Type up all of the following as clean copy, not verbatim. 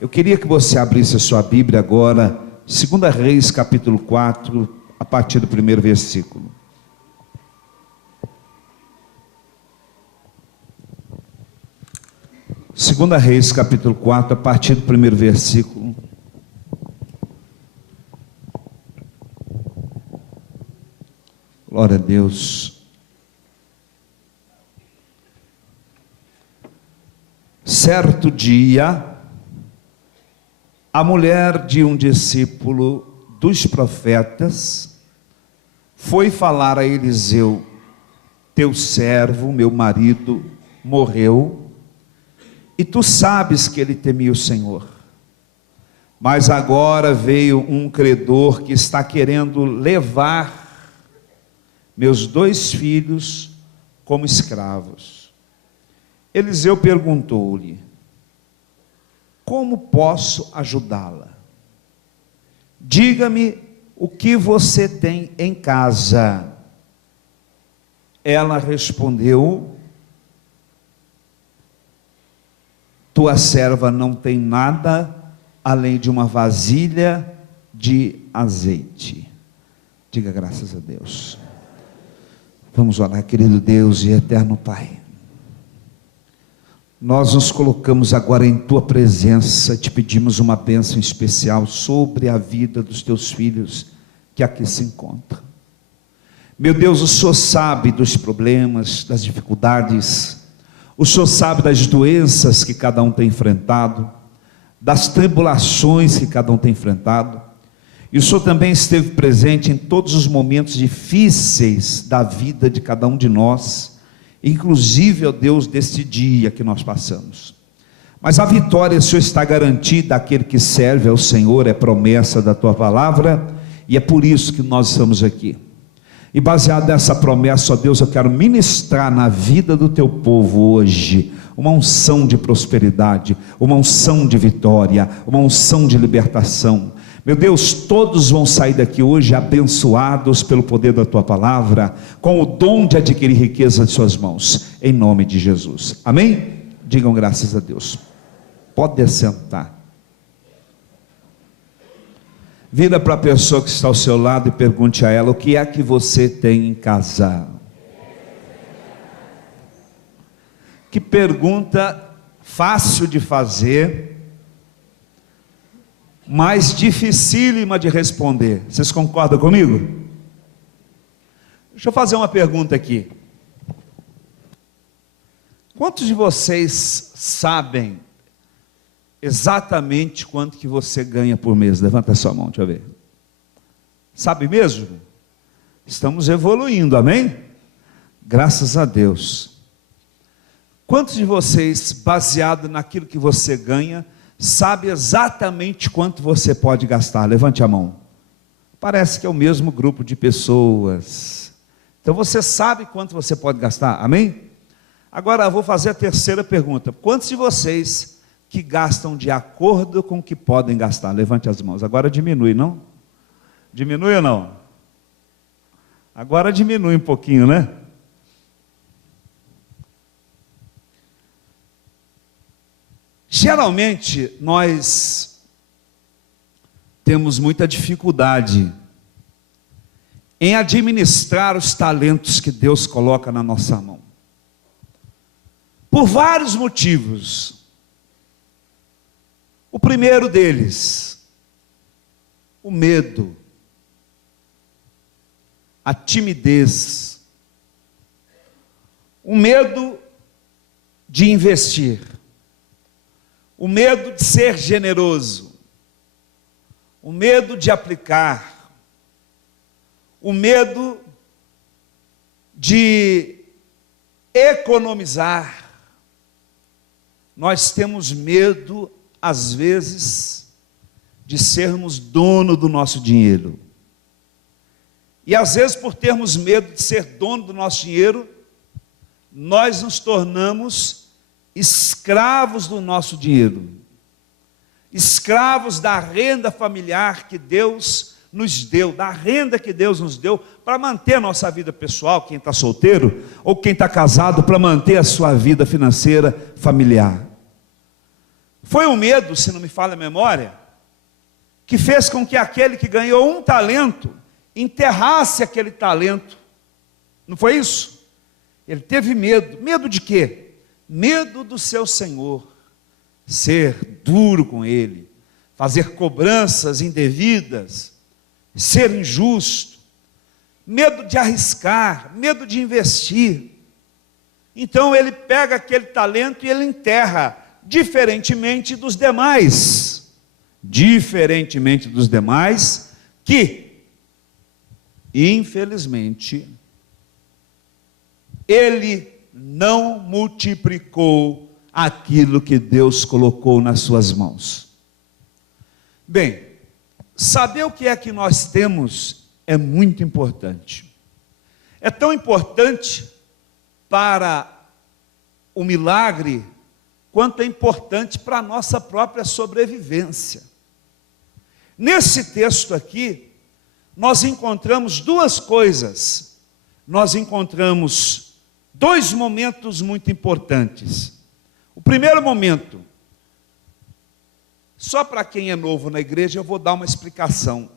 Eu queria que você abrisse a sua Bíblia agora, 2 Reis, capítulo 4, a partir do primeiro versículo. Segunda Reis, capítulo 4, a partir do primeiro versículo. Glória a Deus. Certo dia, a mulher de um discípulo dos profetas foi falar a Eliseu: teu servo, meu marido, morreu, e tu sabes que ele temia o Senhor. Mas agora veio um credor que está querendo levar meus 2 filhos como escravos. Eliseu perguntou-lhe: como posso ajudá-la? Diga-me o que você tem em casa. Ela respondeu: tua serva não tem nada além de uma vasilha de azeite. Diga graças a Deus. Vamos orar. Querido Deus e eterno Pai, nós nos colocamos agora em tua presença, te pedimos uma bênção especial sobre a vida dos teus filhos que aqui se encontram. Meu Deus, o Senhor sabe dos problemas, das dificuldades, o Senhor sabe das doenças que cada um tem enfrentado, das tribulações que cada um tem enfrentado, e o Senhor também esteve presente em todos os momentos difíceis da vida de cada um de nós, inclusive, ó Deus, deste dia que nós passamos. Mas a vitória, Senhor, está garantida àquele que serve ao Senhor, é promessa da tua palavra, e é por isso que nós estamos aqui. E baseado nessa promessa, ó Deus, eu quero ministrar na vida do teu povo hoje uma unção de prosperidade, uma unção de vitória, uma unção de libertação. Meu Deus, todos vão sair daqui hoje abençoados pelo poder da tua palavra, com o dom de adquirir riqueza de suas mãos, em nome de Jesus, amém? Digam graças a Deus. Pode sentar. Vira para a pessoa que está ao seu lado e pergunte a ela: o que é que você tem em casa? Que pergunta fácil de fazer, mas dificílima de responder. Vocês concordam comigo? Deixa eu fazer uma pergunta aqui. Quantos de vocês sabem exatamente quanto que você ganha por mês? Levanta a sua mão, deixa eu ver. Sabe mesmo? Estamos evoluindo, amém? Graças a Deus. Quantos de vocês, baseado naquilo que você ganha, sabe exatamente quanto você pode gastar? Levante a mão. Parece que é o mesmo grupo de pessoas. Então você sabe quanto você pode gastar, amém? Agora eu vou fazer a terceira pergunta. Quantos de vocês que gastam de acordo com o que podem gastar? Levante as mãos. Agora diminui, não? Diminui ou não? Agora diminui um pouquinho, né? Geralmente nós temos muita dificuldade em administrar os talentos que Deus coloca na nossa mão, por vários motivos. O primeiro deles, o medo, a timidez, o medo de investir, o medo de ser generoso, o medo de aplicar, o medo de economizar. Nós temos medo, às vezes, de sermos dono do nosso dinheiro. E às vezes, por termos medo de ser dono do nosso dinheiro, nós nos tornamos escravos do nosso dinheiro, escravos da renda familiar que Deus nos deu, da renda que Deus nos deu para manter a nossa vida pessoal, quem está solteiro, ou quem está casado, para manter a sua vida financeira familiar. Foi o medo, se não me falha a memória, que fez com que aquele que ganhou um talento enterrasse aquele talento. Não foi isso? Ele teve medo. Medo de quê? Medo do seu senhor ser duro com ele, fazer cobranças indevidas, ser injusto, medo de arriscar, medo de investir. Então ele pega aquele talento e ele enterra, diferentemente dos demais, que, infelizmente, ele não multiplicou aquilo que Deus colocou nas suas mãos. Bem, saber o que é que nós temos é muito importante. É tão importante para o milagre, quanto é importante para a nossa própria sobrevivência. Nesse texto aqui, nós encontramos duas coisas. Nós encontramos dois momentos muito importantes. O primeiro momento, só para quem é novo na igreja, eu vou dar uma explicação.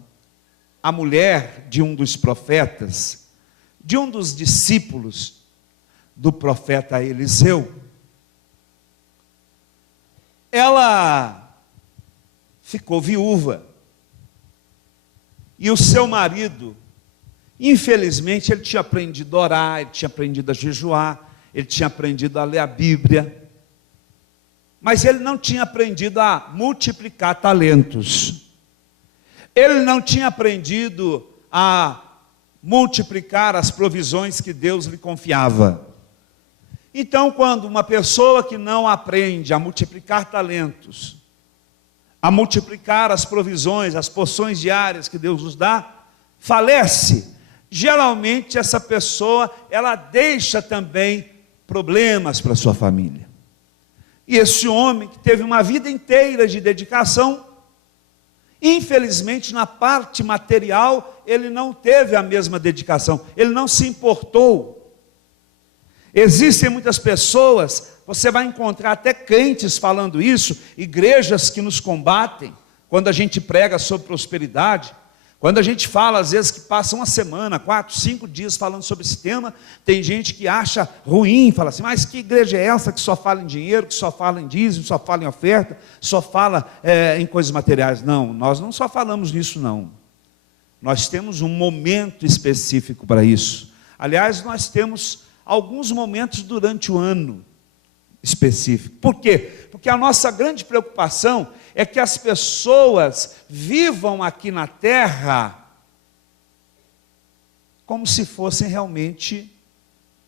A mulher de um dos profetas, de um dos discípulos do profeta Eliseu, ela ficou viúva. E o seu marido, infelizmente, ele tinha aprendido a orar, ele tinha aprendido a jejuar, ele tinha aprendido a ler a Bíblia, mas ele não tinha aprendido a multiplicar talentos. Ele não tinha aprendido a multiplicar as provisões que Deus lhe confiava. Então, quando uma pessoa que não aprende a multiplicar talentos, a multiplicar as provisões, as porções diárias que Deus nos dá, falece, geralmente essa pessoa, ela deixa também problemas para a sua família. E esse homem que teve uma vida inteira de dedicação, infelizmente na parte material, ele não teve a mesma dedicação, ele não se importou. Existem muitas pessoas, você vai encontrar até crentes falando isso, igrejas que nos combatem, quando a gente prega sobre prosperidade, quando a gente fala, às vezes, que passa uma semana, 4, 5 dias falando sobre esse tema, tem gente que acha ruim, fala assim, mas que igreja é essa que só fala em dinheiro, que só fala em dízimo, só fala em oferta, só fala em coisas materiais? Não, nós não só falamos nisso não. Nós temos um momento específico para isso. Aliás, nós temos alguns momentos durante o ano específico. Por quê? Porque a nossa grande preocupação é que as pessoas vivam aqui na terra como se fossem realmente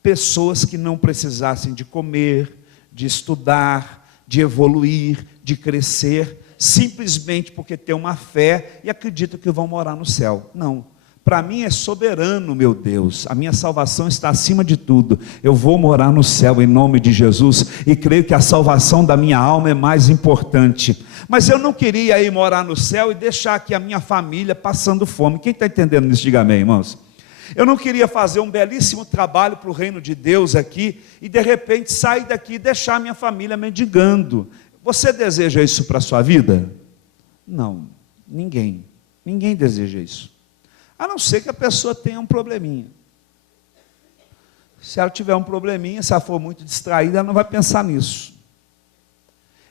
pessoas que não precisassem de comer, de estudar, de evoluir, de crescer, simplesmente porque tem uma fé e acreditam que vão morar no céu. Não. Para mim é soberano, meu Deus, a minha salvação está acima de tudo, eu vou morar no céu em nome de Jesus, e creio que a salvação da minha alma é mais importante, mas eu não queria ir morar no céu e deixar aqui a minha família passando fome. Quem está entendendo isso, diga amém, irmãos. Eu não queria fazer um belíssimo trabalho para o reino de Deus aqui, e de repente sair daqui e deixar a minha família mendigando. Você deseja isso para a sua vida? Não, ninguém deseja isso. A não ser que a pessoa tenha um probleminha. Se ela tiver um probleminha, se ela for muito distraída, ela não vai pensar nisso.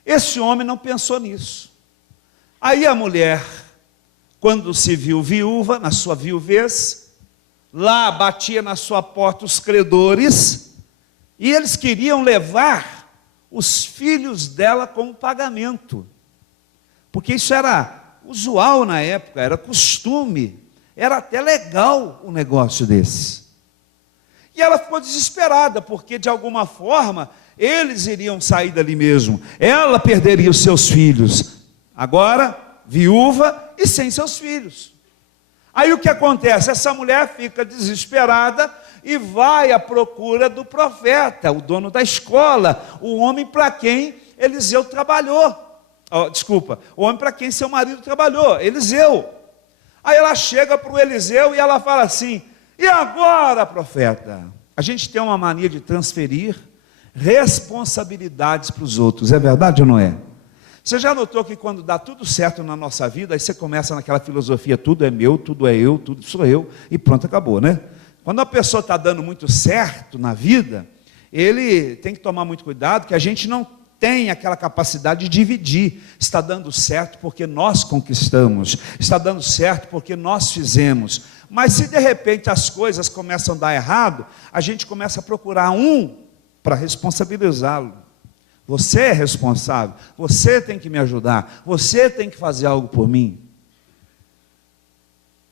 Esse homem não pensou nisso. Aí a mulher, quando se viu viúva, na sua viuvez, lá batia na sua porta os credores, e eles queriam levar os filhos dela como pagamento. Porque isso era usual na época, era costume. Era até legal um negócio desse. E ela ficou desesperada, porque de alguma forma eles iriam sair dali mesmo. Ela perderia os seus filhos. Agora, viúva e sem seus filhos. Aí o que acontece? Essa mulher fica desesperada e vai à procura do profeta, o dono da escola, o homem para quem Eliseu trabalhou. O homem para quem seu marido trabalhou, Eliseu. Aí ela chega para o Eliseu e ela fala assim, e agora, profeta? A gente tem uma mania de transferir responsabilidades para os outros, é verdade ou não é? Você já notou que quando dá tudo certo na nossa vida, aí você começa naquela filosofia, tudo é meu, tudo é eu, tudo sou eu, e pronto, acabou, né? Quando a pessoa está dando muito certo na vida, ele tem que tomar muito cuidado, que a gente não tem aquela capacidade de dividir. Está dando certo porque nós conquistamos, está dando certo porque nós fizemos. Mas se de repente as coisas começam a dar errado, a gente começa a procurar um para responsabilizá-lo. Você é responsável, você tem que me ajudar, você tem que fazer algo por mim.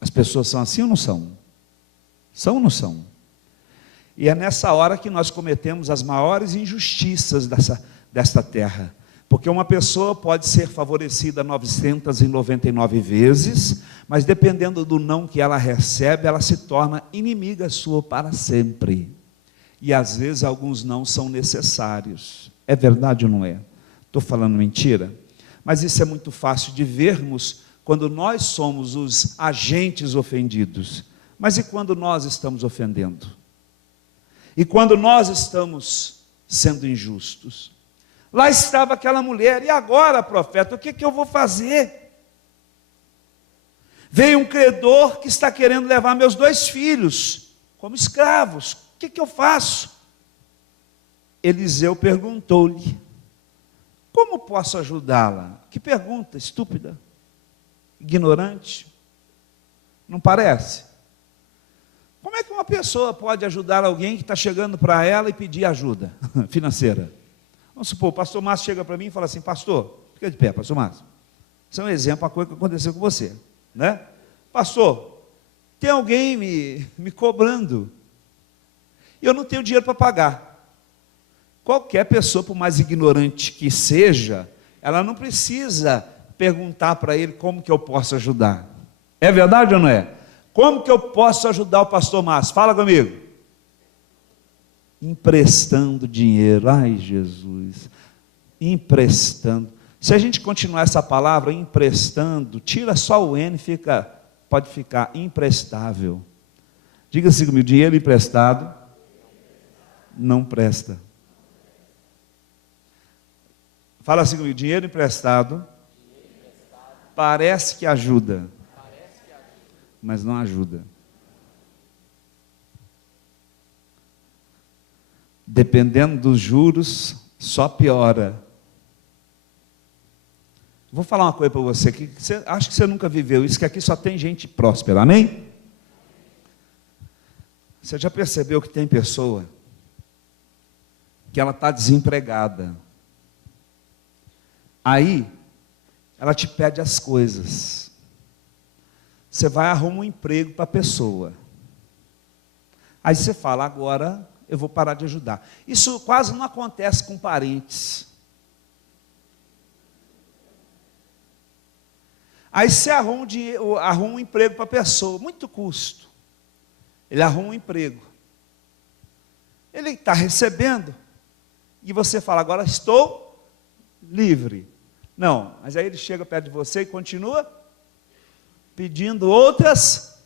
As pessoas são assim ou não são? São ou não são? E é nessa hora que nós cometemos as maiores injustiças desta terra. Porque uma pessoa pode ser favorecida 999 vezes, mas dependendo do não que ela recebe, ela se torna inimiga sua para sempre. E às vezes alguns não são necessários. É verdade ou não é? Estou falando mentira? Mas isso é muito fácil de vermos quando nós somos os agentes ofendidos. Mas e quando nós estamos ofendendo? E quando nós estamos sendo injustos? Lá estava aquela mulher, e agora, profeta, o que eu vou fazer? Veio um credor que está querendo levar meus 2 filhos como escravos. O que eu faço? Eliseu perguntou-lhe: como posso ajudá-la? Que pergunta estúpida, ignorante, não parece? Como é que uma pessoa pode ajudar alguém que está chegando para ela e pedir ajuda financeira? Vamos supor, o pastor Márcio chega para mim e fala assim: pastor, fica de pé, pastor Márcio, isso é um exemplo, uma coisa que aconteceu com você, né? Pastor, tem alguém me cobrando, e eu não tenho dinheiro para pagar. Qualquer pessoa, por mais ignorante que seja, ela não precisa perguntar para ele como que eu posso ajudar. É verdade ou não é? Como que eu posso ajudar o pastor Márcio? Fala comigo. Emprestando dinheiro. Ai, Jesus. Emprestando. Se a gente continuar essa palavra, emprestando, tira só o N, pode ficar emprestável. Diga-se comigo, dinheiro emprestado não presta. Fala assim comigo, dinheiro emprestado parece que ajuda, mas não ajuda. Dependendo dos juros, só piora. Vou falar uma coisa para você, acho que você nunca viveu isso, que aqui só tem gente próspera, amém? Você já percebeu que tem pessoa que ela está desempregada, aí ela te pede as coisas, você vai arrumar um emprego para a pessoa, aí você fala, agora eu vou parar de ajudar. Isso quase não acontece com parentes. Aí você arruma um emprego para a pessoa, muito custo. Ele arruma um emprego. Ele está recebendo, e você fala, agora estou livre. Não, mas aí ele chega perto de você e continua pedindo outras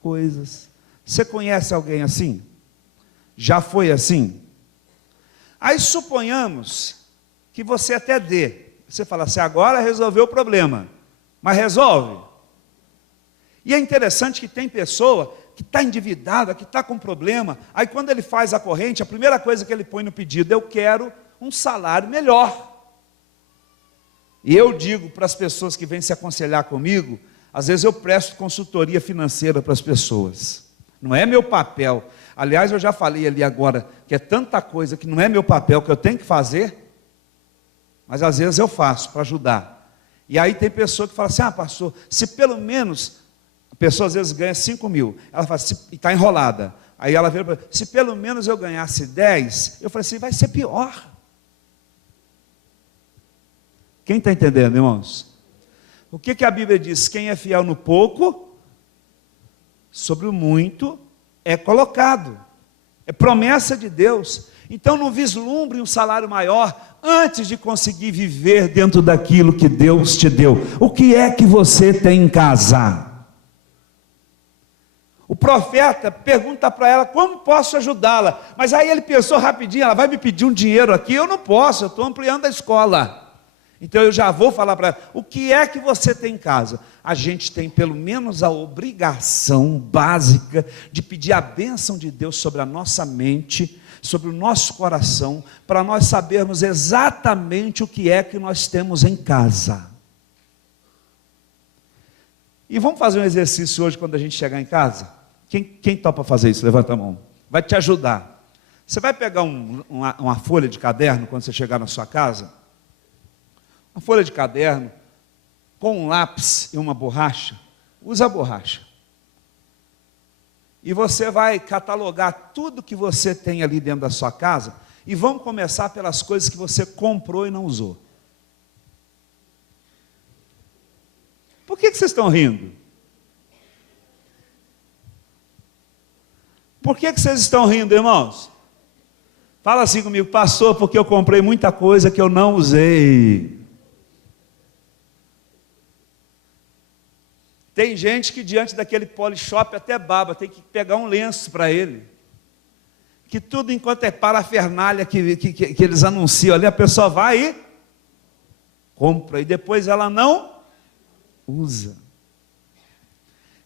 coisas. Você conhece alguém assim? Já foi assim? Aí suponhamos que você até dê. Você fala assim, agora resolveu o problema. Mas resolve. E é interessante que tem pessoa que está endividada, que está com problema. Aí quando ele faz a corrente, a primeira coisa que ele põe no pedido, eu quero um salário melhor. E eu digo para as pessoas que vêm se aconselhar comigo, às vezes eu presto consultoria financeira para as pessoas. Não é meu papel. Aliás, eu já falei ali agora, que é tanta coisa que não é meu papel, que eu tenho que fazer, mas às vezes eu faço para ajudar. E aí tem pessoa que fala assim, pastor, se pelo menos, a pessoa às vezes ganha 5 mil, ela fala assim, e está enrolada, aí ela vira para mim, se pelo menos eu ganhasse 10, eu falei assim, vai ser pior. Quem está entendendo, irmãos? O que a Bíblia diz? Quem é fiel no pouco, sobre o muito é colocado, é promessa de Deus. Então não vislumbre um salário maior antes de conseguir viver dentro daquilo que Deus te deu. O que é que você tem em casa? O profeta pergunta para ela, como posso ajudá-la? Mas aí ele pensou rapidinho, ela vai me pedir um dinheiro aqui? Eu não posso, eu estou ampliando a escola. Então eu já vou falar para ela, o que é que você tem em casa? A gente tem pelo menos a obrigação básica de pedir a bênção de Deus sobre a nossa mente, sobre o nosso coração, para nós sabermos exatamente o que é que nós temos em casa. E vamos fazer um exercício hoje quando a gente chegar em casa? Quem topa fazer isso? Levanta a mão. Vai te ajudar. Você vai pegar uma folha de caderno quando você chegar na sua casa? Uma folha de caderno com um lápis e uma borracha. Usa a borracha. E você vai catalogar tudo que você tem ali dentro da sua casa. E vamos começar pelas coisas que você comprou e não usou. Por que vocês estão rindo? Por que vocês estão rindo, irmãos? Fala assim comigo, pastor, porque eu comprei muita coisa que eu não usei. Tem gente que diante daquele Polishop até baba, tem que pegar um lenço para ele. Que tudo enquanto é parafernália que eles anunciam ali, a pessoa vai e compra, e depois ela não usa.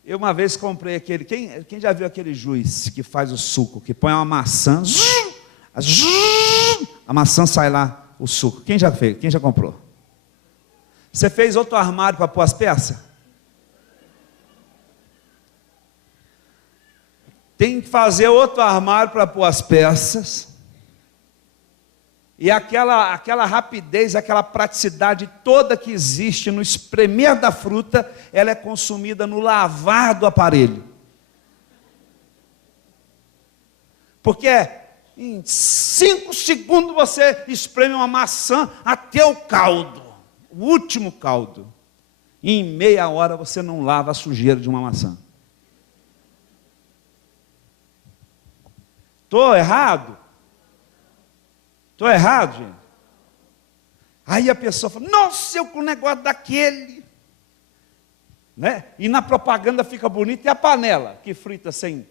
Eu uma vez comprei aquele, quem já viu aquele juiz que faz o suco, que põe uma maçã, a maçã sai lá, o suco. Quem já fez? Quem já comprou? Você fez outro armário para pôr as peças? Tem que fazer outro armário para pôr as peças. E aquela rapidez, aquela praticidade toda que existe no espremer da fruta, ela é consumida no lavar do aparelho. Porque em 5 segundos você espreme uma maçã até o caldo, o último caldo. E em meia hora você não lava a sujeira de uma maçã. Estou errado? Estou errado, gente? Aí a pessoa fala, nossa, eu com o negócio daquele. Né? E na propaganda fica bonito, e a panela que frita sem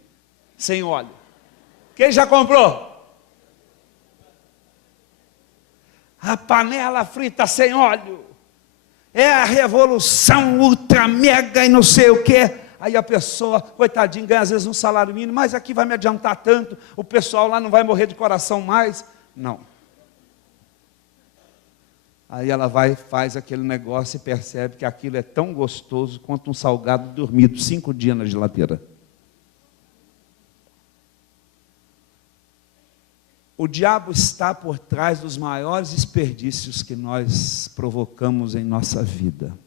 óleo? Quem já comprou? A panela frita sem óleo. É a revolução ultra mega e não sei o quê. Aí a pessoa, coitadinho, ganha às vezes um salário mínimo, mas aqui vai me adiantar tanto, o pessoal lá não vai morrer de coração mais. Não. Aí ela vai, faz aquele negócio e percebe que aquilo é tão gostoso quanto um salgado dormido 5 dias na geladeira. O diabo está por trás dos maiores desperdícios que nós provocamos em nossa vida.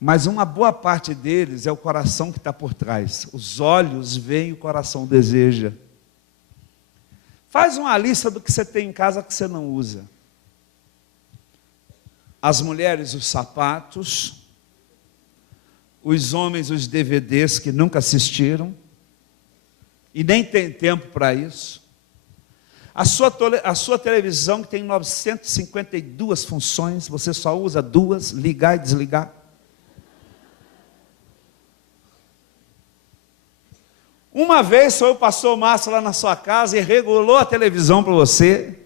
Mas uma boa parte deles é o coração que está por trás. Os olhos veem, o coração deseja. Faz uma lista do que você tem em casa que você não usa. As mulheres, os sapatos. Os homens, os DVDs que nunca assistiram. E nem tem tempo para isso. A sua televisão que tem 952 funções, você só usa 2, ligar e desligar. Uma vez foi o pastor Márcio lá na sua casa e regulou a televisão para você,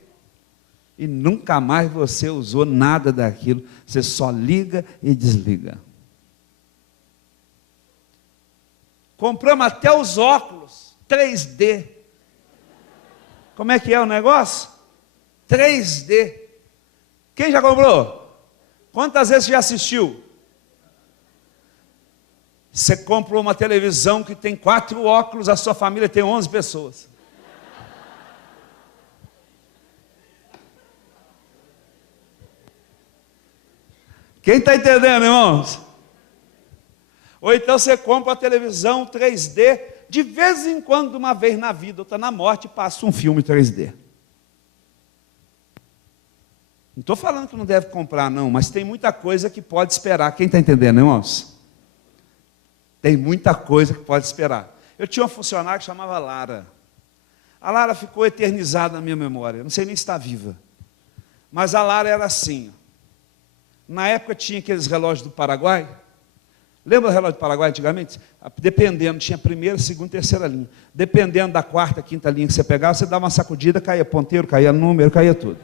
e nunca mais você usou nada daquilo, você só liga e desliga. Compramos até os óculos 3D. Como é que é o negócio? 3D. Quem já comprou? Quantas vezes já assistiu? Você comprou uma televisão que tem 4 óculos, a sua família tem 11 pessoas. Quem está entendendo, irmãos? Ou então você compra a televisão 3D, de vez em quando, uma vez na vida, outra na morte, passa um filme 3D. Não estou falando que não deve comprar, não, mas tem muita coisa que pode esperar. Quem está entendendo, irmãos? Tem muita coisa que pode esperar. Eu tinha uma funcionária que chamava Lara. A Lara ficou eternizada na minha memória. Não sei nem se está viva. Mas a Lara era assim. Na época tinha aqueles relógios do Paraguai. Lembra o relógio do Paraguai antigamente? Dependendo, tinha primeira, segunda, terceira linha. Dependendo da quarta, quinta linha que você pegava, você dava uma sacudida, caía ponteiro, caía número, caía tudo.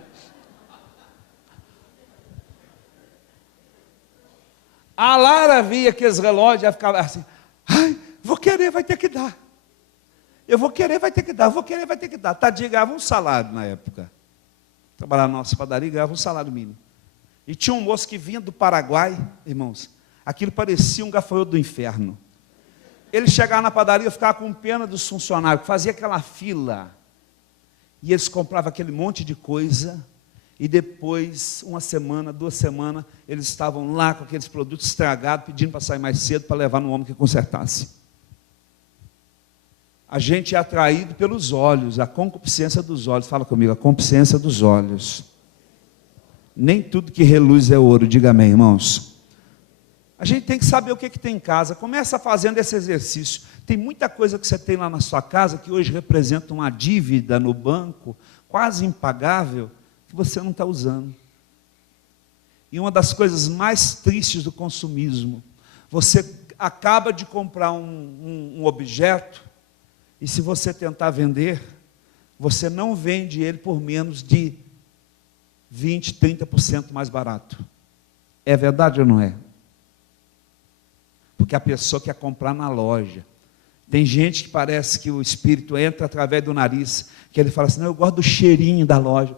A Lara via aqueles relógios, ela ficava assim, ai, vou querer, vai ter que dar. Eu vou querer, vai ter que dar, vou querer, vai ter que dar. Tadinha ganhava um salário na época. Trabalhava na nossa padaria e ganhava um salário mínimo. E tinha um moço que vinha do Paraguai, irmãos, aquilo parecia um gafanhoto do inferno. Ele chegava na padaria, ficava com pena dos funcionários, fazia aquela fila. E eles compravam aquele monte de coisa, e depois, uma semana, 2 semanas, eles estavam lá com aqueles produtos estragados, pedindo para sair mais cedo, para levar no homem que consertasse. A gente é atraído pelos olhos, a concupiscência dos olhos. Fala comigo, a concupiscência dos olhos. Nem tudo que reluz é ouro, diga amém, irmãos. A gente tem que saber o que tem em casa. Começa fazendo esse exercício. Tem muita coisa que você tem lá na sua casa, que hoje representa uma dívida no banco, quase impagável, que você não está usando. E uma das coisas mais tristes do consumismo, você acaba de comprar um objeto, e se você tentar vender, você não vende ele por menos de 20%, 30% mais barato. É verdade ou não é? Porque a pessoa quer comprar na loja. Tem gente que parece que o espírito entra através do nariz, que ele fala assim, não, eu gosto do cheirinho da loja.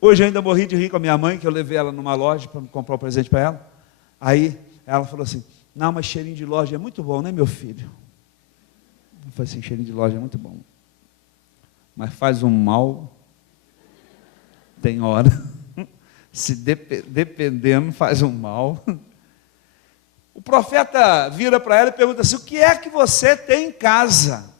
Hoje eu ainda morri de rir com a minha mãe, que eu levei ela numa loja para comprar um presente para ela. Aí ela falou assim, não, mas cheirinho de loja é muito bom, né, meu filho? Eu falei assim, cheirinho de loja é muito bom. Mas faz um mal, tem hora, se dependendo faz um mal. O profeta vira para ela e pergunta assim, o que é que você tem em casa?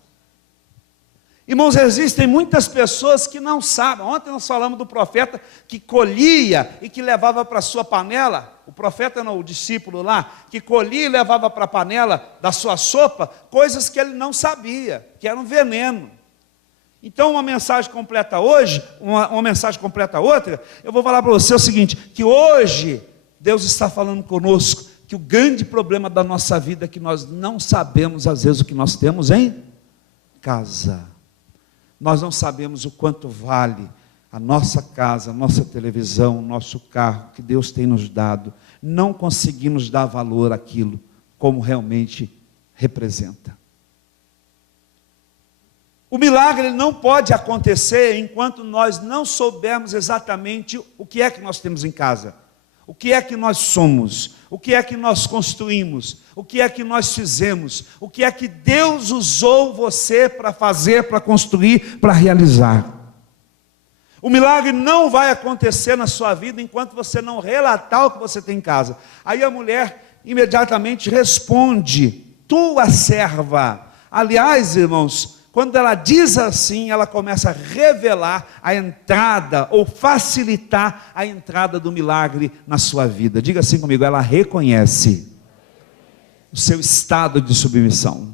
Irmãos, existem muitas pessoas que não sabem. Ontem nós falamos do profeta que colhia e que levava para a sua panela, o profeta não, o discípulo lá, que colhia e levava para a panela da sua sopa, coisas que ele não sabia, que eram veneno. Então uma mensagem completa hoje, uma mensagem completa outra, eu vou falar para você o seguinte, que hoje Deus está falando conosco, que o grande problema da nossa vida é que nós não sabemos às vezes o que nós temos em casa. Nós não sabemos o quanto vale a nossa casa, a nossa televisão, o nosso carro que Deus tem nos dado. Não conseguimos dar valor àquilo como realmente representa. O milagre não pode acontecer enquanto nós não soubermos exatamente o que é que nós temos em casa. O que é que nós somos? O que é que nós construímos? O que é que nós fizemos? O que é que Deus usou você para fazer, para construir, para realizar? O milagre não vai acontecer na sua vida enquanto você não relatar o que você tem em casa. Aí a mulher imediatamente responde, tua serva. Aliás, irmãos, quando ela diz assim, ela começa a revelar a entrada, ou facilitar a entrada do milagre na sua vida. Diga assim comigo, ela reconhece o seu estado de submissão.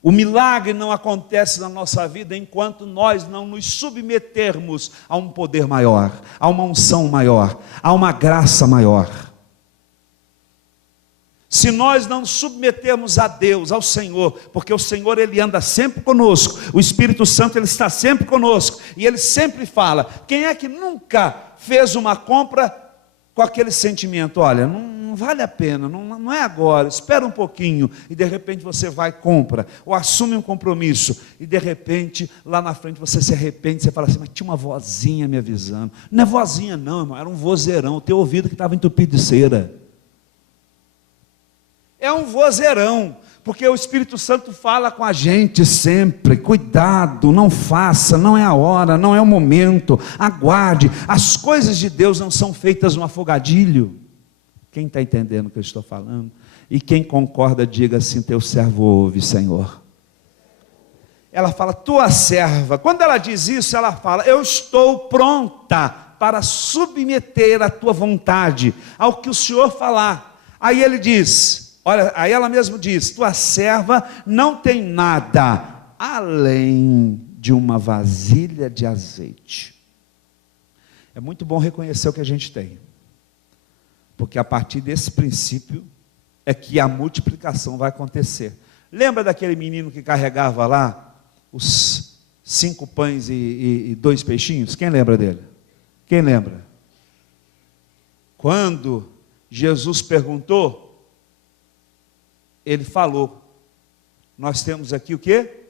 O milagre não acontece na nossa vida enquanto nós não nos submetermos a um poder maior, a uma unção maior, a uma graça maior. Se nós não nos submetermos a Deus, ao Senhor, porque o Senhor Ele anda sempre conosco, o Espírito Santo Ele está sempre conosco, e Ele sempre fala, quem é que nunca fez uma compra com aquele sentimento, olha, não vale a pena, não é agora, espera um pouquinho, e de repente você vai e compra, ou assume um compromisso, e de repente, lá na frente você se arrepende, você fala assim, mas tinha uma vozinha me avisando, não é vozinha não, irmão, era um vozeirão, o teu ouvido que estava entupido de cera. É um vozeirão, porque o Espírito Santo fala com a gente sempre, cuidado, não faça, não é a hora, não é o momento, aguarde, as coisas de Deus não são feitas no afogadilho. Quem está entendendo o que eu estou falando? E quem concorda, diga assim, teu servo ouve, Senhor. Ela fala, tua serva, quando ela diz isso, ela fala, eu estou pronta para submeter a tua vontade, ao que o Senhor falar. Aí ele diz, olha, aí ela mesma diz, tua serva não tem nada, além de uma vasilha de azeite. É muito bom reconhecer o que a gente tem, porque a partir desse princípio, é que a multiplicação vai acontecer. Lembra daquele menino que carregava lá, os 5 pães e 2 peixinhos? Quem lembra dele? Quem lembra? Quando Jesus perguntou, ele falou, nós temos aqui o quê?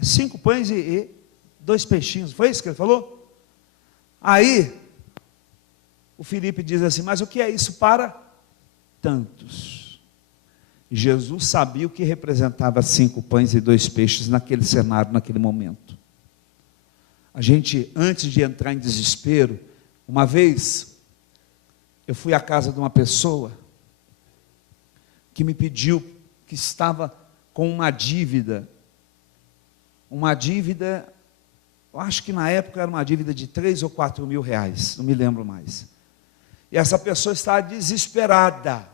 5 pães e 2 peixinhos, foi isso que ele falou? Aí, o Filipe diz assim, mas o que é isso para tantos? Jesus sabia o que representava 5 pães e 2 peixes naquele cenário, naquele momento. A gente, antes de entrar em desespero, uma vez, eu fui à casa de uma pessoa, que me pediu, que estava com uma dívida, eu acho que na época era uma dívida de 3 ou 4 mil reais, não me lembro mais. E essa pessoa estava desesperada.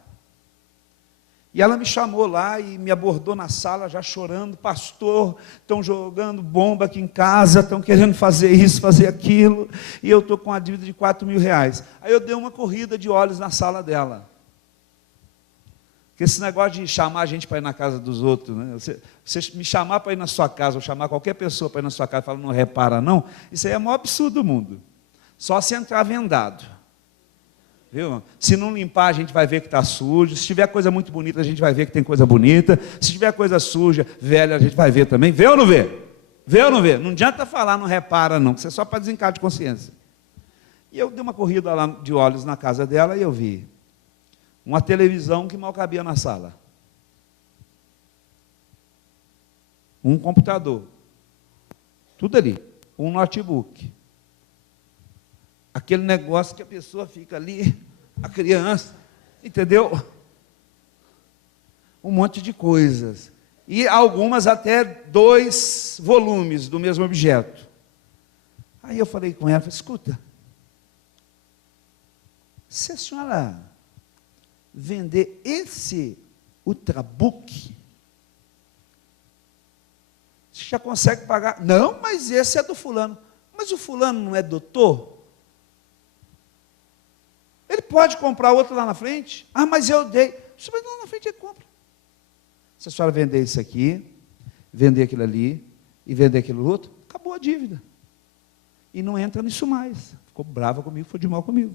E ela me chamou lá e me abordou na sala já chorando, pastor, estão jogando bomba aqui em casa, estão querendo fazer isso, fazer aquilo, e eu estou com uma dívida de 4 mil reais. Aí eu dei uma corrida de olhos na sala dela. Porque esse negócio de chamar a gente para ir na casa dos outros, né? Você me chamar para ir na sua casa, ou chamar qualquer pessoa para ir na sua casa e falar, não repara não, isso aí é o maior absurdo do mundo. Só se entrar vendado. Viu? Se não limpar, a gente vai ver que está sujo. Se tiver coisa muito bonita, a gente vai ver que tem coisa bonita. Se tiver coisa suja, velha, a gente vai ver também. Vê ou não vê? Vê ou não vê? Não adianta falar, não repara não, isso é só para desencargo de consciência. E eu dei uma corrida lá de olhos na casa dela e eu vi uma televisão que mal cabia na sala. Um computador. Tudo ali. Um notebook. Aquele negócio que a pessoa fica ali, a criança, entendeu? Um monte de coisas. E algumas até 2 volumes do mesmo objeto. Aí eu falei com ela, escuta, se a senhora vender esse ultrabook, você já consegue pagar? Não, mas esse é do fulano. Mas o fulano não é doutor? Ele pode comprar outro lá na frente? Ah, mas eu dei. Você vai lá na frente e compra. Se a senhora vender isso aqui, vender aquilo ali, e vender aquilo outro, acabou a dívida. E não entra nisso mais. Ficou brava comigo, foi de mal comigo.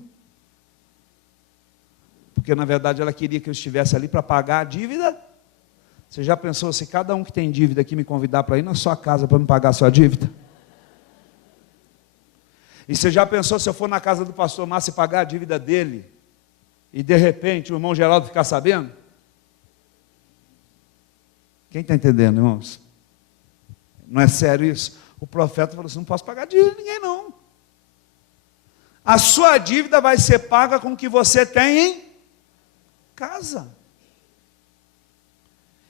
Porque na verdade ela queria que eu estivesse ali para pagar a dívida. Você já pensou se cada um que tem dívida aqui me convidar para ir na sua casa para me pagar a sua dívida? E você já pensou se eu for na casa do pastor Márcio e pagar a dívida dele, e de repente o irmão Geraldo ficar sabendo? Quem está entendendo, irmãos? Não é sério isso? O profeta falou assim, não posso pagar a dívida de ninguém não. A sua dívida vai ser paga com o que você tem em casa.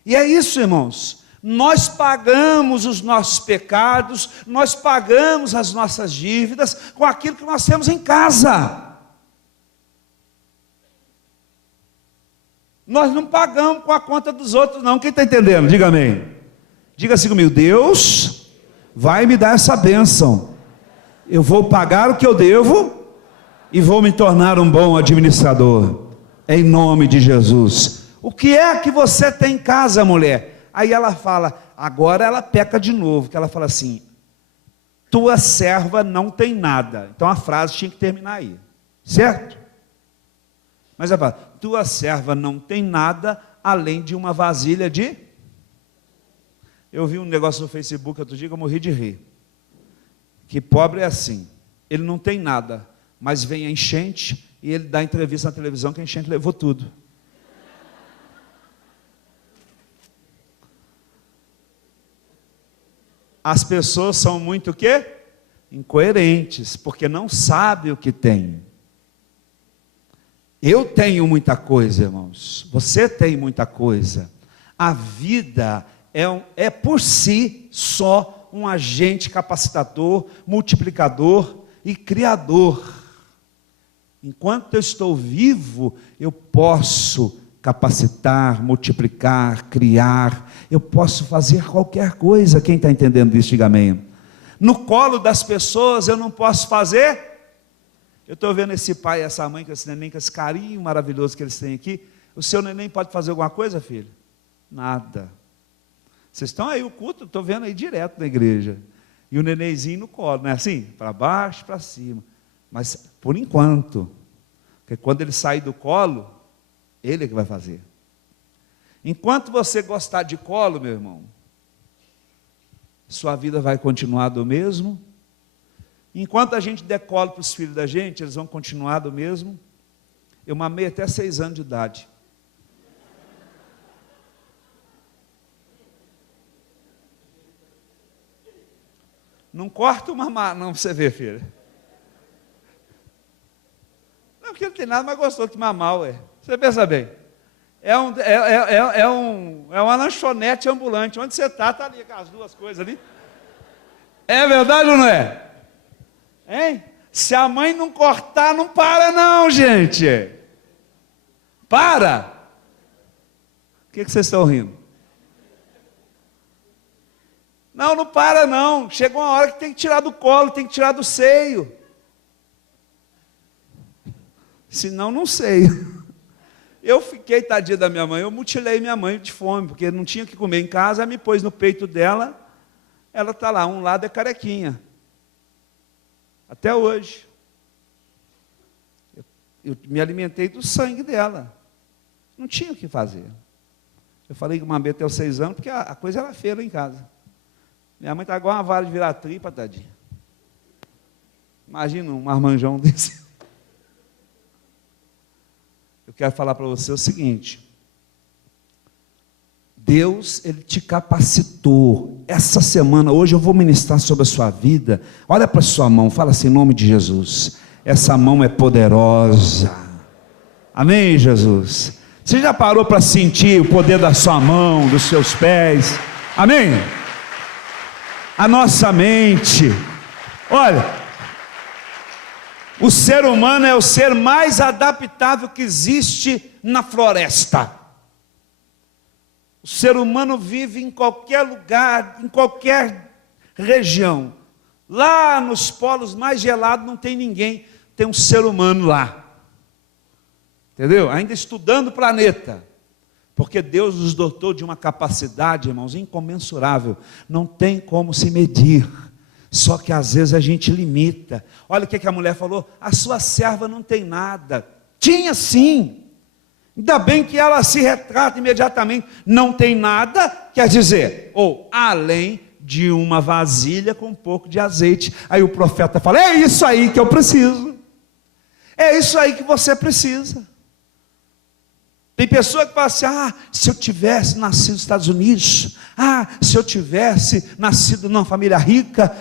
E é isso, irmãos. Nós pagamos os nossos pecados, nós pagamos as nossas dívidas com aquilo que nós temos em casa. Nós não pagamos com a conta dos outros não. Quem está entendendo? Diga amém. Diga assim comigo, Deus vai me dar essa bênção. Eu vou pagar o que eu devo e vou me tornar um bom administrador. Em nome de Jesus. O que é que você tem em casa, mulher? Aí ela fala, agora ela peca de novo, que ela fala assim, tua serva não tem nada. Então a frase tinha que terminar aí, certo? Mas ela fala, tua serva não tem nada, além de uma vasilha de... Eu vi um negócio no Facebook outro dia que eu morri de rir. Que pobre é assim, ele não tem nada, mas vem a enchente, e ele dá entrevista na televisão que a enchente levou tudo. As pessoas são muito o quê? Incoerentes, porque não sabem o que tem. Eu tenho muita coisa, irmãos. Você tem muita coisa. A vida é por si só um agente capacitador, multiplicador e criador. Enquanto eu estou vivo, eu posso capacitar, multiplicar, criar, eu posso fazer qualquer coisa. Quem está entendendo isso, diga amém. No colo das pessoas eu não posso fazer. Eu estou vendo esse pai e essa mãe com esse neném, com esse carinho maravilhoso que eles têm aqui. O seu neném pode fazer alguma coisa, filho? Nada. Vocês estão aí, o culto, estou vendo aí direto na igreja. E o nenenzinho no colo, não é assim? Para baixo, para cima. Mas, por enquanto, Porque quando ele sair do colo, ele é que vai fazer. Enquanto você gostar de colo, meu irmão, sua vida vai continuar do mesmo. Enquanto a gente der colo para os filhos da gente, eles vão continuar do mesmo. Eu mamei até 6 anos de idade. Não corta o mamar, não, para você ver, filho. Não, porque não tem nada mais gostoso que mamar, ué. Você pensa bem. É uma lanchonete ambulante. Onde você está ali com as duas coisas ali. É verdade ou não é? Hein? Se a mãe não cortar, não para não, gente. Para! O que vocês estão rindo? Não, não para não. Chega uma hora que tem que tirar do colo, tem que tirar do seio. Senão, não sei. Eu fiquei, tadinha da minha mãe, eu mutilei minha mãe de fome, porque não tinha o que comer em casa, me pôs no peito dela, ela está lá, um lado é carequinha. Até hoje. Eu me alimentei do sangue dela. Não tinha o que fazer. Eu falei que mamei até os 6 anos, porque a coisa era feia lá em casa. Minha mãe está igual uma vara de virar tripa, tadinha. Imagina um marmanjão desse. Eu quero falar para você o seguinte. Deus, Ele te capacitou. Essa semana, hoje eu vou ministrar sobre a sua vida. Olha para a sua mão, fala assim, em nome de Jesus. Essa mão é poderosa. Amém, Jesus? Você já parou para sentir o poder da sua mão, dos seus pés? Amém? A nossa mente. Olha, o ser humano é o ser mais adaptável que existe na floresta. O ser humano vive em qualquer lugar, em qualquer região. Lá nos polos mais gelados não tem ninguém, tem um ser humano lá. Entendeu? Ainda estudando o planeta. Porque Deus nos dotou de uma capacidade, irmãos, incomensurável. Não tem como se medir. Só que às vezes a gente limita. Olha o que a mulher falou: a sua serva não tem nada. Tinha sim. Ainda bem que ela se retrata imediatamente. Não tem nada, quer dizer, ou além de uma vasilha com um pouco de azeite. Aí o profeta fala: é isso aí que eu preciso. É isso aí que você precisa. Tem pessoa que fala assim: se eu tivesse nascido nos Estados Unidos, se eu tivesse nascido numa família rica,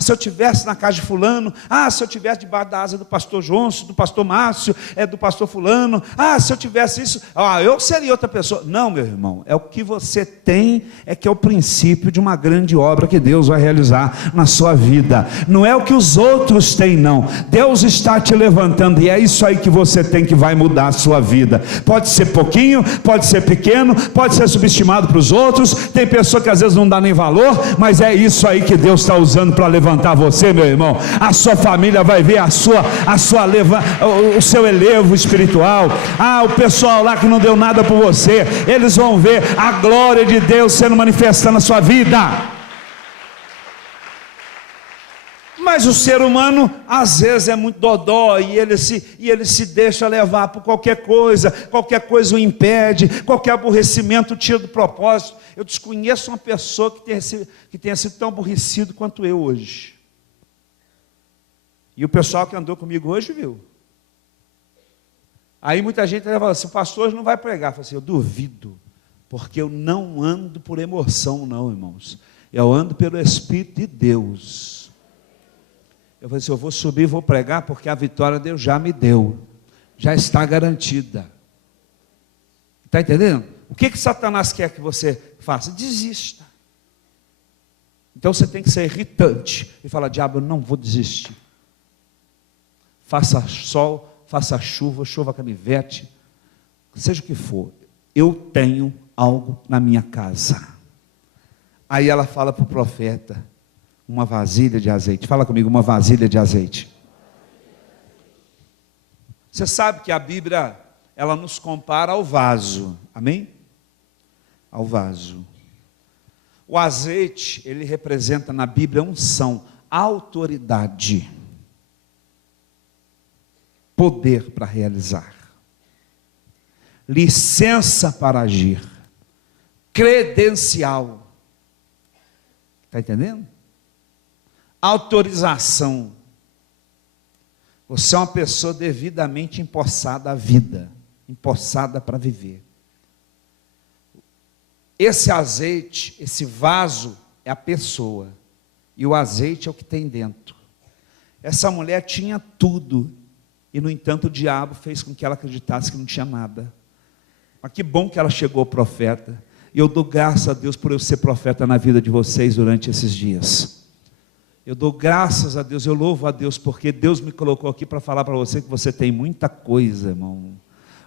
se eu tivesse na casa de fulano, se eu tivesse debaixo da asa do pastor Johnson, do pastor Márcio, do pastor fulano, se eu tivesse isso, eu seria outra pessoa. Não, meu irmão, é o que você tem, que é o princípio de uma grande obra que Deus vai realizar na sua vida. Não é o que os outros têm, não. Deus está te levantando e é isso aí que você tem, que vai mudar a sua vida. Pode ser pouquinho, pode ser pequeno, pode ser subestimado para os outros. Tem pessoa que às vezes não dá nem valor, mas é isso aí que Deus está usando para levantar você, meu irmão. A sua família vai ver o seu elevo espiritual. O pessoal lá que não deu nada por você, eles vão ver a glória de Deus sendo manifestada na sua vida. Mas o ser humano, às vezes, é muito dodó, e ele se deixa levar por qualquer coisa o impede, qualquer aborrecimento tira do propósito. Eu desconheço uma pessoa que tenha sido tão aborrecido quanto eu hoje. E o pessoal que andou comigo hoje viu. Aí muita gente fala assim: o pastor hoje não vai pregar. Eu falo assim: eu duvido, porque eu não ando por emoção não, irmãos. Eu ando pelo Espírito de Deus. Eu falei assim: eu vou subir e vou pregar, porque a vitória Deus já me deu, já está garantida. Está entendendo? O que Satanás quer que você faça? Desista. Então você tem que ser irritante e falar: diabo, eu não vou desistir. Faça sol, faça chuva, chova canivete, seja o que for, eu tenho algo na minha casa. Aí ela fala para o profeta: uma vasilha de azeite. Fala comigo, uma vasilha de azeite. Você sabe que a Bíblia, ela nos compara ao vaso. Amém? Ao vaso. O azeite, ele representa na Bíblia unção, autoridade. poder para realizar, licença para agir, credencial, está entendendo? Autorização. Você é uma pessoa devidamente empossada à vida, empossada para viver. Esse azeite, esse vaso é a pessoa, e o azeite é o que tem dentro. Essa mulher tinha tudo, e no entanto o diabo fez com que ela acreditasse que não tinha nada. Mas que bom que ela chegou profeta, e eu dou graças a Deus por eu ser profeta na vida de vocês durante esses dias. Eu dou graças a Deus, eu louvo a Deus, porque Deus me colocou aqui para falar para você que você tem muita coisa, irmão.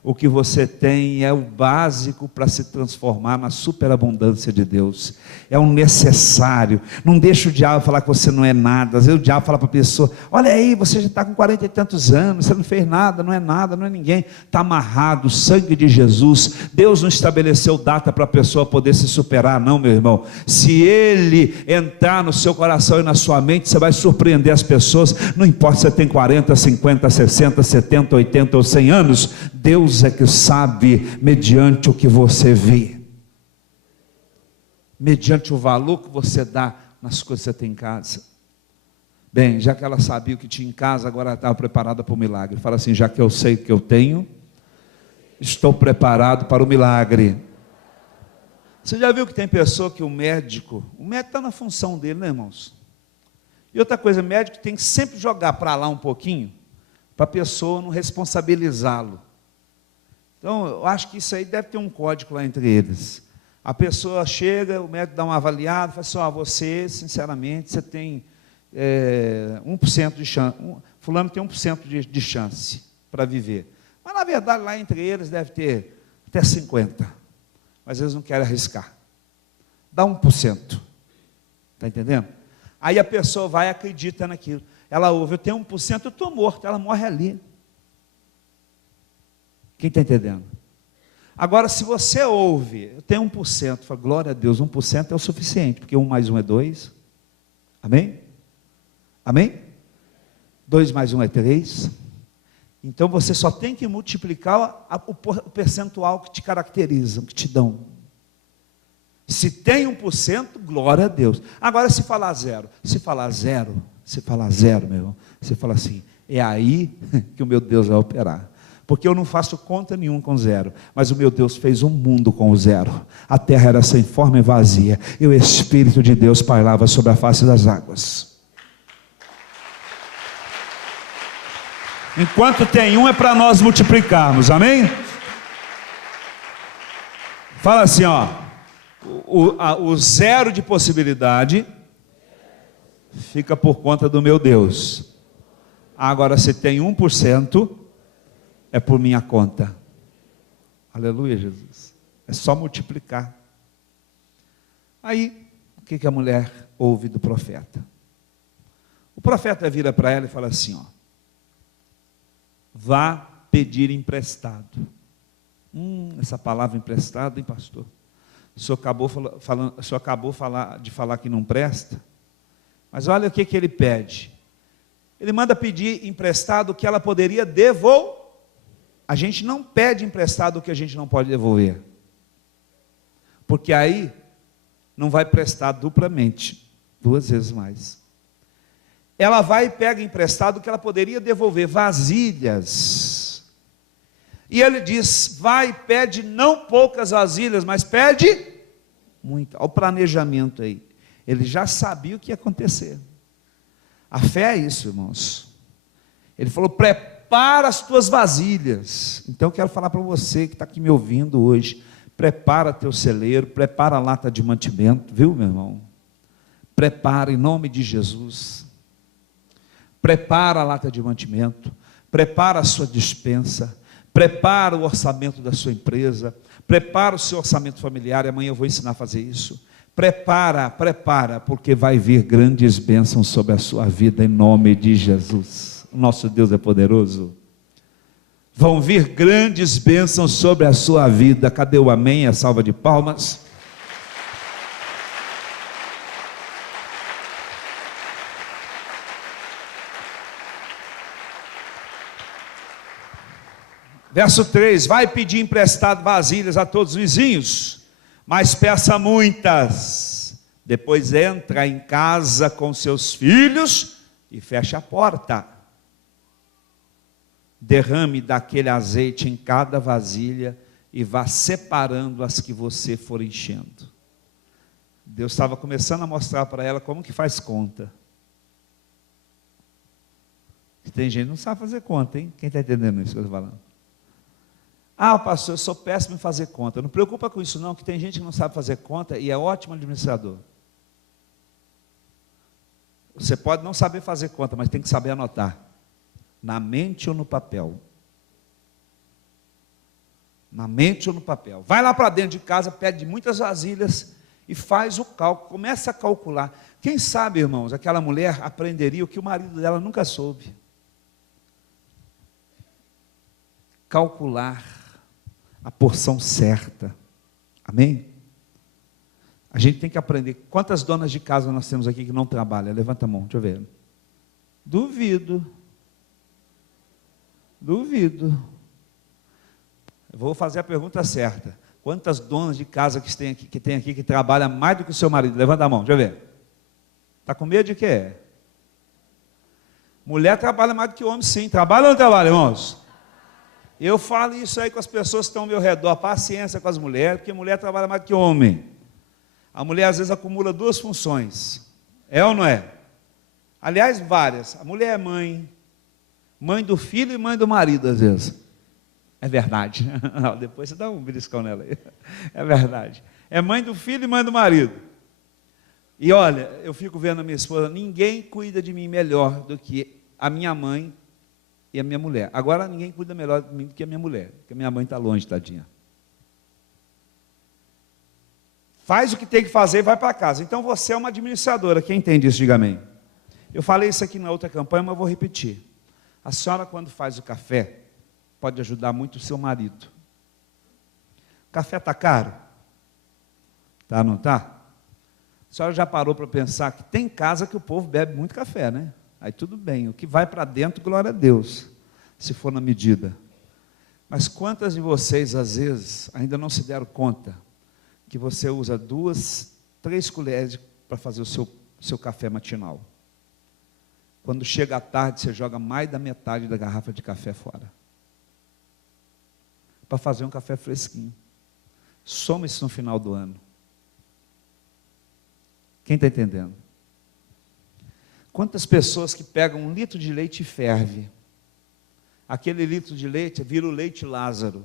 O que você tem é o básico para se transformar na superabundância de Deus. É um necessário. Não deixa o diabo falar que você não é nada. Às vezes o diabo fala para a pessoa: olha aí, você já está com 40 e tantos anos, você não fez nada, não é ninguém. Está amarrado, o sangue de Jesus. Deus não estabeleceu data para a pessoa poder se superar, não, meu irmão. Se Ele entrar no seu coração e na sua mente, você vai surpreender as pessoas. Não importa se você tem 40, 50, 60, 70, 80 ou 100 anos, Deus é que sabe mediante o que você vê, mediante o valor que você dá nas coisas que você tem em casa. Bem, já que ela sabia o que tinha em casa, agora ela estava preparada para o milagre. Fala assim: já que eu sei o que eu tenho, estou preparado para o milagre. Você já viu que tem pessoa que o médico está na função dele, né, irmãos? E outra coisa, o médico tem que sempre jogar para lá um pouquinho, para a pessoa não responsabilizá-lo. Então, eu acho que isso aí deve ter um código lá entre eles. A pessoa chega, o médico dá uma avaliada, fala assim: você, sinceramente, você tem 1% de chance, fulano tem 1% de chance para viver. Mas, na verdade, lá entre eles deve ter até 50%. Mas eles não querem arriscar. Dá 1%. Está entendendo? Aí a pessoa vai e acredita naquilo. Ela ouve: eu tenho 1%, eu estou morto. Ela morre ali. Quem está entendendo? Agora, se você ouve: eu tenho 1%, fala: glória a Deus, 1% é o suficiente, porque 1 mais 1 é 2. Amém? Amém? 2 mais 1 é 3. Então você só tem que multiplicar o percentual que te caracteriza, que te dão. Se tem 1%, glória a Deus. Agora, se falar zero, meu irmão, você fala assim: é aí que o meu Deus vai operar. Porque eu não faço conta nenhuma com zero, mas o meu Deus fez um mundo com o zero. A terra era sem forma e vazia, e o Espírito de Deus pairava sobre a face das águas. Enquanto tem um, é para nós multiplicarmos, amém? Fala assim, ó: o zero de possibilidade fica por conta do meu Deus. Agora, se tem 1%, é por minha conta. Aleluia, Jesus. É só multiplicar. Aí, o que a mulher ouve do profeta? O profeta vira para ela e fala assim, ó: vá pedir emprestado. Essa palavra emprestado, hein, pastor? O senhor acabou de falar que não presta. Mas olha o que ele pede. Ele manda pedir emprestado o que ela poderia devolver. A gente não pede emprestado o que a gente não pode devolver, porque aí não vai prestar duplamente, 2 vezes mais. Ela vai e pega emprestado o que ela poderia devolver, vasilhas. E ele diz: vai e pede não poucas vasilhas, mas pede muito. Olha o planejamento aí. Ele já sabia o que ia acontecer. A fé é isso, irmãos. Ele falou: prepara as tuas vasilhas. Então eu quero falar para você que está aqui me ouvindo hoje: prepara teu celeiro, prepara a lata de mantimento, viu, meu irmão? Prepara em nome de Jesus. Prepara a lata de mantimento, prepara a sua despensa, prepara o orçamento da sua empresa, prepara o seu orçamento familiar, e amanhã eu vou ensinar a fazer isso. Prepara, porque vai vir grandes bênçãos sobre a sua vida em nome de Jesus. Nosso Deus é poderoso. Vão vir grandes bênçãos sobre a sua vida. Cadê o amém? A salva de palmas. Verso 3: vai pedir emprestado vasilhas a todos os vizinhos, mas peça muitas. Depois entra em casa com seus filhos e fecha a porta. Derrame daquele azeite em cada vasilha e vá separando as que você for enchendo. Deus estava começando a mostrar para ela como que faz conta. Tem gente que não sabe fazer conta, hein? Quem está entendendo isso que eu estou falando? Ah, pastor, eu sou péssimo em fazer conta. Não preocupa com isso não, que tem gente que não sabe fazer conta e é ótimo administrador. Você pode não saber fazer conta, mas tem que saber anotar. Na mente ou no papel? Na mente ou no papel? Vai lá para dentro de casa, pede muitas vasilhas e faz o cálculo, começa a calcular. Quem sabe, irmãos, aquela mulher aprenderia o que o marido dela nunca soube. Calcular a porção certa. Amém? A gente tem que aprender. Quantas donas de casa nós temos aqui que não trabalham? Levanta a mão, deixa eu ver. Duvido. Eu vou fazer a pergunta certa. Quantas donas de casa que tem aqui que trabalham mais do que o seu marido? Levanta a mão, deixa eu ver. Está com medo de quê? Mulher trabalha mais do que homem, sim. Trabalha ou não trabalha, irmãos? Eu falo isso aí com as pessoas que estão ao meu redor. Paciência com as mulheres, porque mulher trabalha mais do que homem. A mulher às vezes acumula duas funções. É ou não é? Aliás, várias. A mulher é mãe. Mãe do filho e mãe do marido, às vezes. É verdade. Depois você dá um beliscão nela aí. É verdade. É mãe do filho e mãe do marido. E olha, eu fico vendo a minha esposa, ninguém cuida de mim melhor do que a minha mãe e a minha mulher. Agora ninguém cuida melhor de mim do que a minha mulher, porque a minha mãe está longe, tadinha. Faz o que tem que fazer e vai para casa. Então você é uma administradora, quem entende isso, diga amém. Eu falei isso aqui na outra campanha, mas vou repetir. A senhora, quando faz o café, pode ajudar muito o seu marido. O café está caro? Tá, não está? A senhora já parou para pensar que tem casa que o povo bebe muito café, né? Aí tudo bem, o que vai para dentro, glória a Deus, se for na medida. Mas quantas de vocês, às vezes, ainda não se deram conta que você usa 2, 3 colheres para fazer o seu café matinal? Quando chega à tarde, você joga mais da metade da garrafa de café fora. Para fazer um café fresquinho. Soma isso no final do ano. Quem está entendendo? Quantas pessoas que pegam 1 litro de leite e ferve? Aquele litro de leite vira o leite Lázaro.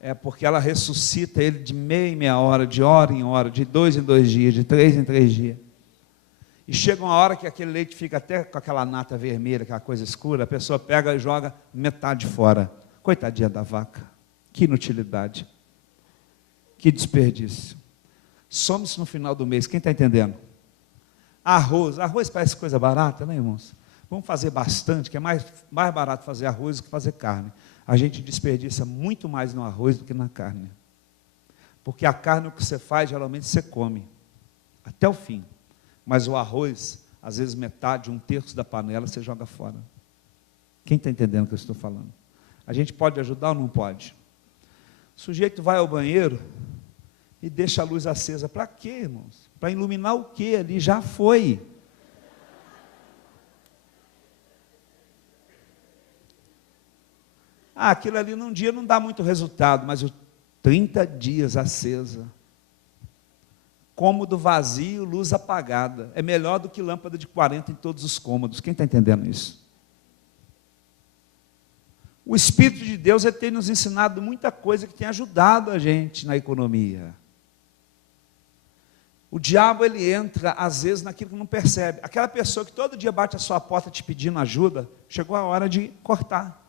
É porque ela ressuscita ele de meia em meia hora, de hora em hora, de 2 em 2 dias, de 3 em 3 dias. E chega uma hora que aquele leite fica até com aquela nata vermelha, aquela coisa escura, a pessoa pega e joga metade fora. Coitadinha da vaca. Que inutilidade. Que desperdício. Some-se no final do mês. Quem está entendendo? Arroz parece coisa barata, né, irmãos? Vamos fazer bastante, que é mais barato fazer arroz do que fazer carne. A gente desperdiça muito mais no arroz do que na carne. Porque a carne, o que você faz, geralmente você come. Até o fim. Mas o arroz, às vezes metade, 1/3 da panela, você joga fora. Quem está entendendo o que eu estou falando? A gente pode ajudar ou não pode? O sujeito vai ao banheiro e deixa a luz acesa. Para quê, irmãos? Para iluminar o quê? Ali já foi. Aquilo ali num dia não dá muito resultado, mas 30 dias acesa. Cômodo vazio, luz apagada. É melhor do que lâmpada de 40 em todos os cômodos. Quem está entendendo isso? O Espírito de Deus tem nos ensinado muita coisa que tem ajudado a gente na economia. O diabo, ele entra, às vezes, naquilo que não percebe. Aquela pessoa que todo dia bate a sua porta te pedindo ajuda, chegou a hora de cortar.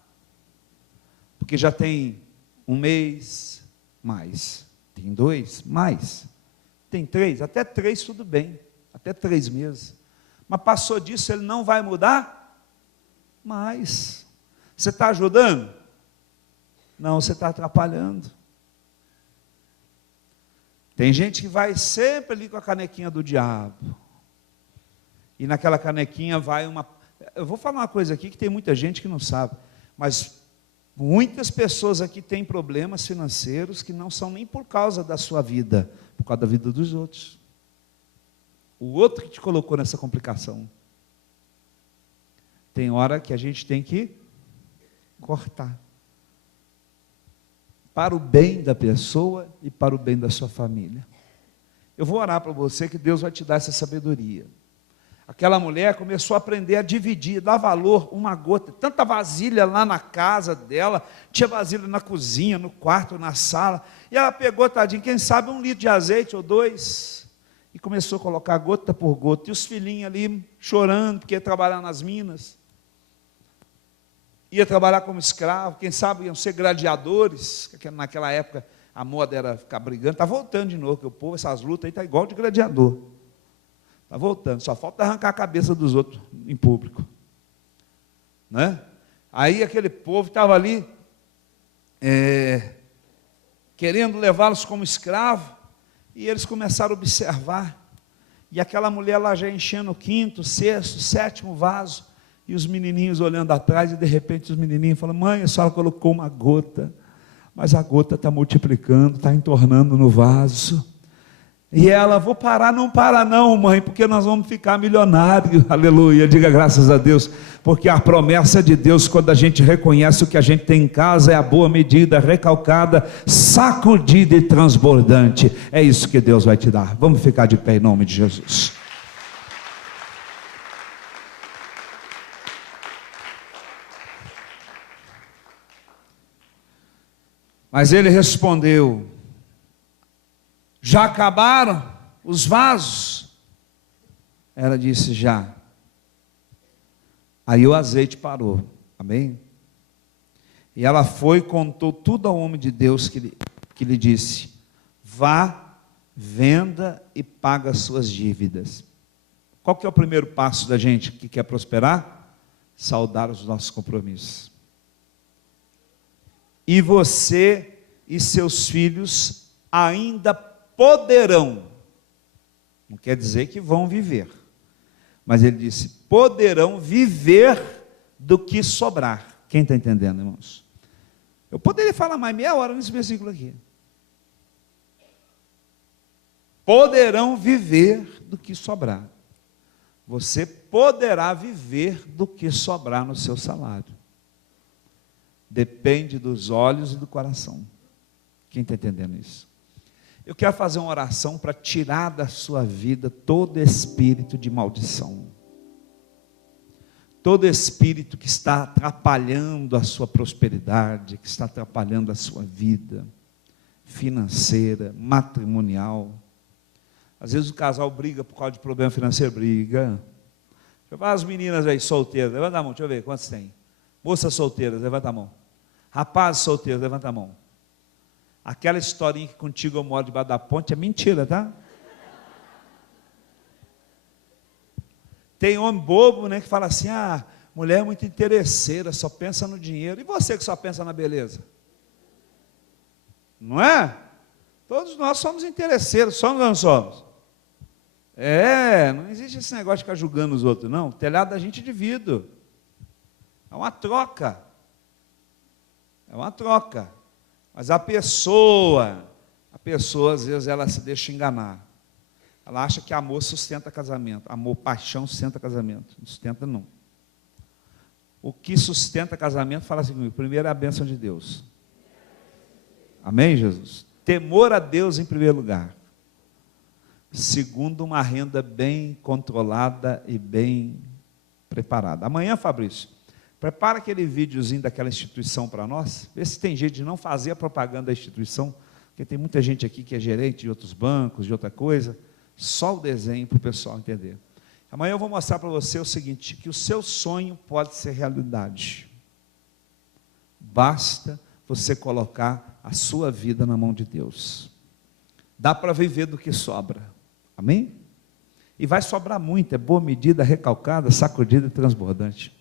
Porque já tem 1 mês, mais. Tem 2, mais. Tem 3, até 3 tudo bem. Até 3 meses. Mas passou disso, ele não vai mudar? Mais. Você está ajudando? Não, você está atrapalhando. Tem gente que vai sempre ali com a canequinha do diabo. E naquela canequinha vai uma... Eu vou falar uma coisa aqui que tem muita gente que não sabe. Mas Muitas pessoas aqui têm problemas financeiros que não são nem por causa da sua vida, por causa da vida dos outros. O outro que te colocou nessa complicação. Tem hora que a gente tem que cortar. Para o bem da pessoa e para o bem da sua família. Eu vou orar para você que Deus vai te dar essa sabedoria. Aquela mulher começou a aprender a dividir, dar valor uma gota, tanta vasilha lá na casa dela, tinha vasilha na cozinha, no quarto, na sala, e ela pegou, tadinho, quem sabe 1 litro de azeite ou 2, e começou a colocar gota por gota, e os filhinhos ali chorando, porque ia trabalhar nas minas, ia trabalhar como escravo, quem sabe iam ser gladiadores, que naquela época a moda era ficar brigando, está voltando de novo, porque o povo, essas lutas aí, está igual de gladiador. Está voltando, só falta arrancar a cabeça dos outros em público. Né? Aí aquele povo estava ali, querendo levá-los como escravo, e eles começaram a observar, e aquela mulher lá já enchendo o 5º, 6º, 7º vaso, e os menininhos olhando atrás, e de repente os menininhos falam: mãe, a senhora colocou uma gota, mas a gota está multiplicando, está entornando no vaso. E ela: vou parar, não para não, mãe, porque nós vamos ficar milionários. Aleluia, diga graças a Deus, porque a promessa de Deus, quando a gente reconhece o que a gente tem em casa, é a boa medida, recalcada, sacudida e transbordante. É isso que Deus vai te dar. Vamos ficar de pé em nome de Jesus. Mas ele respondeu: já acabaram os vasos? Ela disse: já. Aí o azeite parou, amém? E ela foi e contou tudo ao homem de Deus que lhe disse: vá, venda e paga as suas dívidas. Qual que é o primeiro passo da gente que quer prosperar? Saldar os nossos compromissos. E você e seus filhos ainda poderão, não quer dizer que vão viver, mas ele disse: poderão viver do que sobrar. Quem está entendendo, irmãos? Eu poderia falar mais meia hora nesse versículo aqui. Poderão viver do que sobrar. Você poderá viver do que sobrar no seu salário. Depende dos olhos e do coração. Quem está entendendo isso? Eu quero fazer uma oração para tirar da sua vida todo espírito de maldição. Todo espírito que está atrapalhando a sua prosperidade, que está atrapalhando a sua vida financeira, matrimonial. Às vezes o casal briga por causa de problema financeiro, briga. Deixa eu ver as meninas aí solteiras, levanta a mão, deixa eu ver quantas tem. Moças solteiras, levanta a mão. Rapazes solteiros, levanta a mão. Aquela historinha que contigo eu moro debaixo da ponte é mentira, tá? Tem homem bobo, né, que fala assim: ah, mulher é muito interesseira, só pensa no dinheiro. E você que só pensa na beleza? Não é? Todos nós somos interesseiros, somos ou não somos? Não existe esse negócio de ficar julgando os outros, não. O telhado da gente é de vidro. É uma troca. É uma troca. Mas a pessoa às vezes ela se deixa enganar. Ela acha que amor sustenta casamento. Amor, paixão sustenta casamento. Não sustenta não. O que sustenta casamento, fala assim comigo: primeiro é a bênção de Deus. Amém, Jesus? Temor a Deus em primeiro lugar. Segundo, uma renda bem controlada e bem preparada. Amanhã, Fabrício, prepara aquele videozinho daquela instituição para nós. Vê se tem jeito de não fazer a propaganda da instituição, porque tem muita gente aqui que é gerente de outros bancos, de outra coisa. Só o desenho para o pessoal entender. Amanhã eu vou mostrar para você o seguinte: que o seu sonho pode ser realidade. Basta você colocar a sua vida na mão de Deus. Dá para viver do que sobra. Amém? E vai sobrar muito, é boa medida, recalcada, sacudida e transbordante.